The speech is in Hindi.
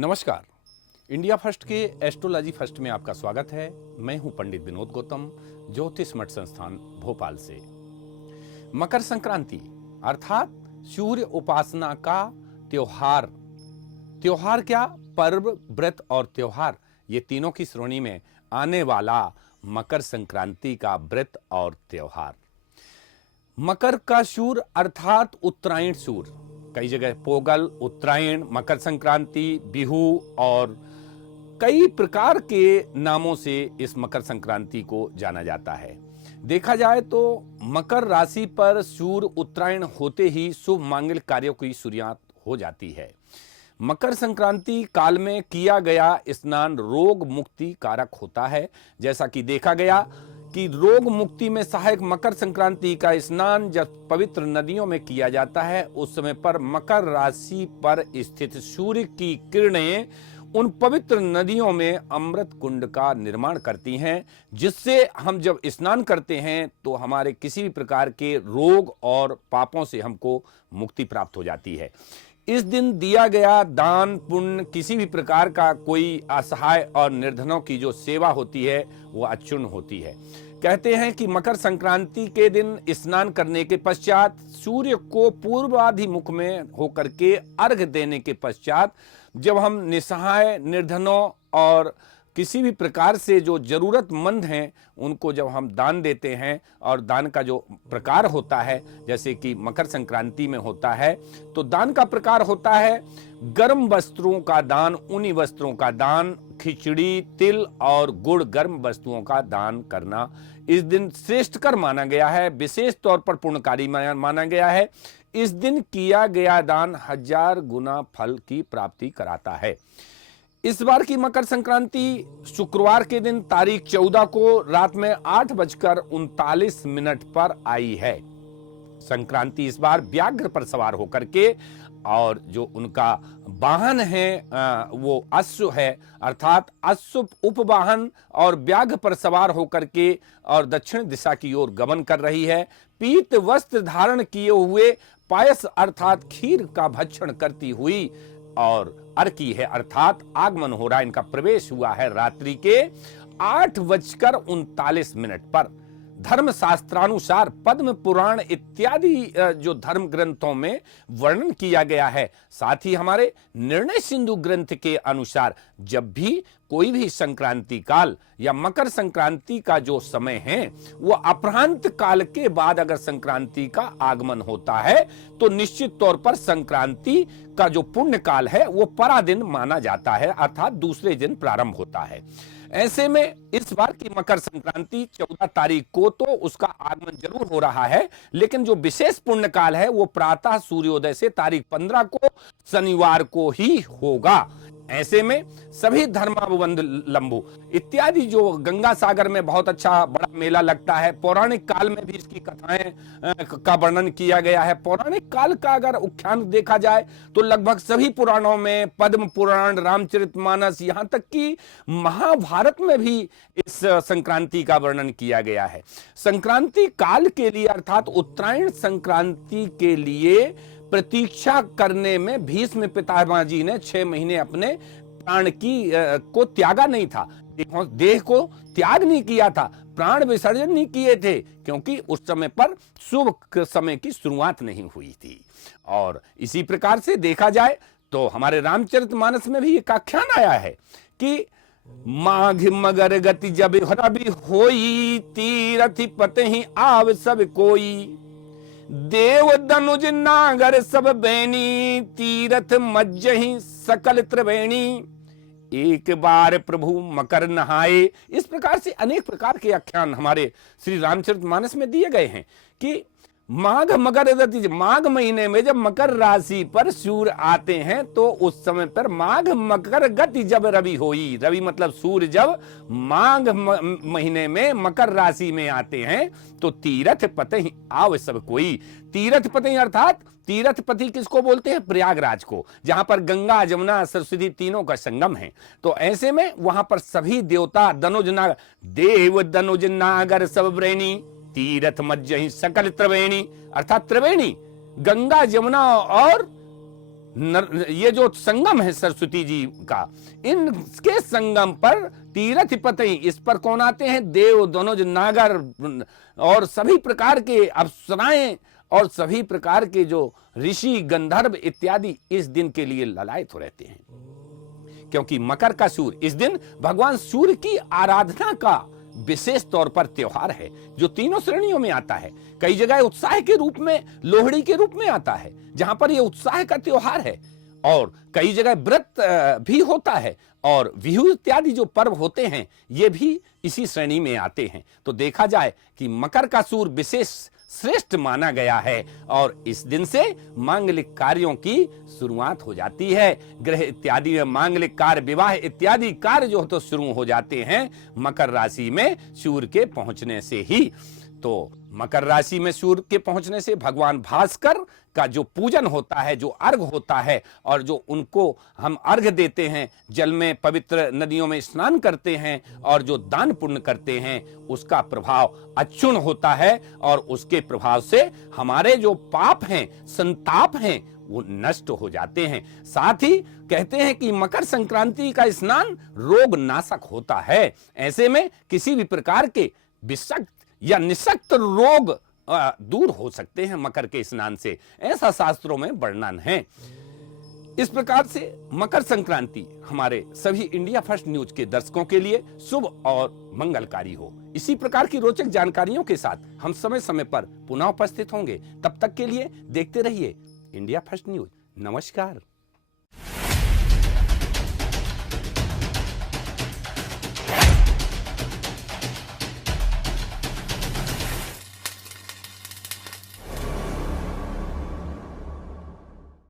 नमस्कार। इंडिया फर्स्ट के एस्ट्रोलॉजी फर्स्ट में आपका स्वागत है। मैं हूं पंडित विनोद गौतम, ज्योतिष मठ संस्थान भोपाल से। मकर संक्रांति अर्थात सूर्य उपासना का त्योहार। त्योहार क्या, पर्व, व्रत और त्योहार, ये तीनों की श्रेणी में आने वाला मकर संक्रांति का व्रत और त्योहार। मकर का सूर अर्थात उत्तरायण सूर, कई जगह पोगल, उत्तरायण, मकर संक्रांति, बिहू और कई प्रकार के नामों से इस मकर संक्रांति को जाना जाता है। देखा जाए तो मकर राशि पर सूर्य उत्तरायण होते ही शुभ मांगलिक कार्यों की शुरुआत हो जाती है। मकर संक्रांति काल में किया गया स्नान रोग मुक्ति कारक होता है। जैसा कि देखा गया कि रोग मुक्ति में सहायक मकर संक्रांति का स्नान जब पवित्र नदियों में किया जाता है, उस समय पर मकर राशि पर स्थित सूर्य की किरणें उन पवित्र नदियों में अमृत कुंड का निर्माण करती हैं, जिससे हम जब स्नान करते हैं तो हमारे किसी भी प्रकार के रोग और पापों से हमको मुक्ति प्राप्त हो जाती है। इस दिन दिया गया दान पुण्य, किसी भी प्रकार का कोई असहाय और निर्धनों की जो सेवा होती है वो अक्षुण्ण होती है। कहते हैं कि मकर संक्रांति के दिन स्नान करने के पश्चात सूर्य को पूर्वाभिमुख में होकर के अर्घ देने के पश्चात जब हम निसहाय, निर्धनों और किसी भी प्रकार से जो जरूरतमंद हैं उनको जब हम दान देते हैं, और दान का जो प्रकार होता है जैसे कि मकर संक्रांति में होता है, तो दान का प्रकार होता है गर्म वस्त्रों का दान, ऊनी वस्त्रों का दान, खिचड़ी, तिल और गुड़ गर्म वस्तुओं का दान करना इस दिन श्रेष्ठकर माना गया है, विशेष तौर पर पुण्यकारी माना गया है। इस दिन किया गया दान 1000 गुना फल की प्राप्ति कराता है। इस बार की मकर संक्रांति शुक्रवार के दिन तारीख 14 को रात में 8:39 पर आई है। संक्रांति इस बार व्याघ्र पर सवार होकर के, और जो उनका वाहन है वो अश्व है, अर्थात अश्व उपवाहन और व्याघ्र पर सवार होकर के और दक्षिण दिशा की ओर गमन कर रही है। पीत वस्त्र धारण किए हुए पायस अर्थात खीर का भक्षण करती हुई और अर्की है, अर्थात आगमन हो रहा है। इनका प्रवेश हुआ है रात्रि के 8:39 पर। धर्म शास्त्रानुसार पद्म पुराण इत्यादि जो धर्म ग्रंथों में वर्णन किया गया है, साथ ही हमारे निर्णय सिंधु ग्रंथ के अनुसार जब भी कोई भी संक्रांति काल या मकर संक्रांति का जो समय है वो अपरांत काल के बाद अगर संक्रांति का आगमन होता है तो निश्चित तौर पर संक्रांति का जो पुण्य काल है वो परादिन माना जाता है, अर्थात दूसरे दिन प्रारंभ होता है। ऐसे में इस बार की मकर संक्रांति 14 तारीख को तो उसका आगमन जरूर हो रहा है, लेकिन जो विशेष पुण्य काल है वो प्रातः सूर्योदय से तारीख 15 को शनिवार को ही होगा। ऐसे में सभी धर्मावलंबी इत्यादि जो गंगा सागर में बहुत अच्छा बड़ा मेला लगता है, पौराणिक काल में भी इसकी कथाएं का वर्णन किया गया है। पौराणिक काल का अगर उख्यान देखा जाए तो लगभग सभी पुराणों में, पद्म पुराण, रामचरितमानस, यहाँ तक कि महाभारत में भी इस संक्रांति का वर्णन किया गया है। संक्रांति काल के लिए अर्थात उत्तरायण संक्रांति के लिए प्रतीक्षा करने में भीष्म पितामह जी ने 6 महीने अपने प्राण की को त्यागा नहीं था, देह को त्याग नहीं किया था, प्राण विसर्जन नहीं किए थे, क्योंकि उस समय पर शुभ समय की शुरुआत नहीं हुई थी। और इसी प्रकार से देखा जाए तो हमारे रामचरितमानस में भी एक आख्यान आया है कि माघ मगर गति जब रवि होई, तीरथ पतहि आव सब कोई, देव दनुज नागर सब बैनी, तीरथ मज्जहि सकल त्रिवेणी, एक बार प्रभु मकर नहाए। इस प्रकार से अनेक प्रकार के आख्यान हमारे श्री रामचरितमानस में दिए गए हैं कि माघ मकर गति, माघ महीने में जब मकर राशि पर सूर्य आते हैं तो उस समय पर माघ मकर गति जब रवि होई, रवि मतलब सूर्य जब माघ महीने में मकर राशि में आते हैं तो तीरथ पति आव सब कोई। तीरथ पति अर्थात तीरथ पति किसको बोलते हैं? प्रयागराज को, जहां पर गंगा, जमुना, सरस्वती तीनों का संगम है। तो ऐसे में वहां पर सभी देवता दनुज नागर, देव दनुज नागर सब ब्रेणी, तीरथ मज्जहि सकल त्रिवेणी, अर्थात त्रिवेणी गंगा, जमुना और ये जो संगम है सरस्वती जी का, इनके संगम पर तीरथ पतई, इस पर कौन आते हैं? देव, धनुज, नागर और सभी प्रकार के अप्सराएं और सभी प्रकार के जो ऋषि, गंधर्व इत्यादि इस दिन के लिए ललायत रहते हैं, क्योंकि मकर का सूर्य, इस दिन भगवान सूर्य की आराधना का विशेष तौर पर त्योहार है, जो तीनों श्रेणियों में आता है। कई जगह उत्साह के रूप में, लोहड़ी के रूप में आता है, जहां पर यह उत्साह का त्योहार है, और कई जगह व्रत भी होता है, और बिहू इत्यादि जो पर्व होते हैं ये भी इसी श्रेणी में आते हैं। तो देखा जाए कि मकर का सूर्य विशेष श्रेष्ठ माना गया है, और इस दिन से मांगलिक कार्यों की शुरुआत हो जाती है। ग्रह इत्यादि में मांगलिक कार्य, विवाह इत्यादि कार्य जो तो शुरू हो जाते हैं मकर राशि में सूर्य के पहुंचने से ही। तो मकर राशि में सूर्य के पहुंचने से भगवान भास्कर का जो पूजन होता है, जो अर्घ होता है, और जो उनको हम अर्घ देते हैं, जल में, पवित्र नदियों में स्नान करते हैं और जो दान पुण्य करते हैं, उसका प्रभाव अक्षुण होता है, और उसके प्रभाव से हमारे जो पाप हैं, संताप हैं, वो नष्ट हो जाते हैं। साथ ही कहते हैं कि मकर संक्रांति का स्नान रोग नाशक होता है। ऐसे में किसी भी प्रकार के विषाक्त या निषक्त रोग दूर हो सकते हैं मकर के स्नान से, ऐसा शास्त्रों में वर्णन है। इस प्रकार से मकर संक्रांति हमारे सभी इंडिया फर्स्ट न्यूज के दर्शकों के लिए शुभ और मंगलकारी हो। इसी प्रकार की रोचक जानकारियों के साथ हम समय समय पर पुनः उपस्थित होंगे। तब तक के लिए देखते रहिए इंडिया फर्स्ट न्यूज। नमस्कार।